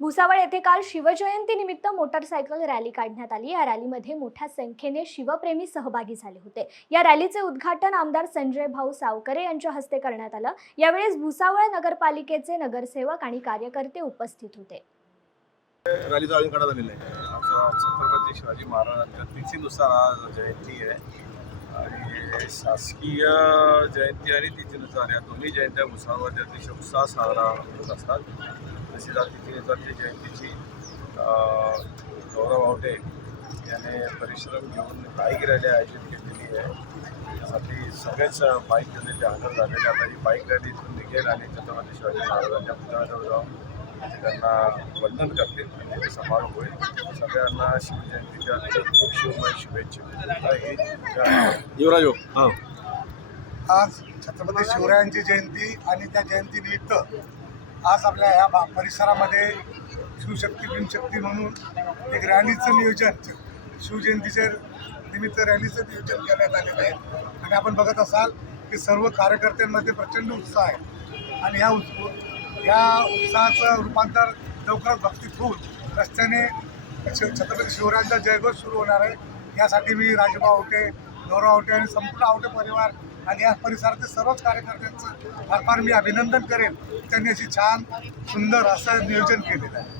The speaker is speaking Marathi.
भुसावळ येथे काल शिवजयंतीनिमित्त मोटारसायकल रॅली काढण्यात आली। या रॅलीमध्ये मोठ्या संख्येने शिवप्रेमी सहभागी झाले होते। या रॅलीचे उद्घाटन आमदार संजय भाऊ सावकरे यांच्या हस्ते करण्यात आलं। यावेळी भुसावळ नगरपालिकेचे नगरसेवक आणि कार्यकर्ते उपस्थित होते। रॅलीचं आयोजन करण्यात आलेलं आहे। छत्रपती शिवाजी महाराजांच्या तिथीनुसार आज जयंती आहे आणि शासकीय जयंती आणि तिथीनुसार या दोन्ही जयंत्या भुसावळमध्ये अतिशय उत्साह साजरा होत असतात। तशी तिथीनुसारची जयंतीची गौरव आवटे याने परिश्रम घेऊन बाईक रॅली आयोजित केलेली आहे। त्यासाठी सगळेच बाईक रॅलीचे हजर झालेले आता ही बाईक रॅली इथून निघेल आणि छत्रपती शिवाजी महाराजांच्या पुतळ्याजवळ जाऊन त्यांना वंदन करतील आणि ते समारोप होईल। सगळ्यांना शिवजयंतीच्या खूप शिवमय शुभेच्छा। युवराज हो, आज छत्रपती शिवरायांची जयंती आणि त्या जयंतीनिमित्त आज आपल्या ह्या परिसरामध्ये शिवशक्ती बिनशक्ती म्हणून एक रॅलीचं नियोजन शिवजयंतीच्या निमित्त रॅलीचं नियोजन करण्यात आलेलं आहे आणि आपण बघत असाल की सर्व कार्यकर्त्यांमध्ये प्रचंड उत्साह आहे आणि ह्या उत्साहाचं रूपांतर लवकरच भक्तीत होऊन रस्त्याने छत्रपती शिवरायांचा जयघोष सुरू होणार आहे। यासाठी मी राजूभाऊ आवटे, गौरव आवटे आणि संपूर्ण आवटे परिवार आणि या परिसरातील सर्वच कार्यकर्त्यांचं फार फार मी अभिनंदन करेन। त्यांनी अशी छान सुंदर असं नियोजन केलेलं आहे।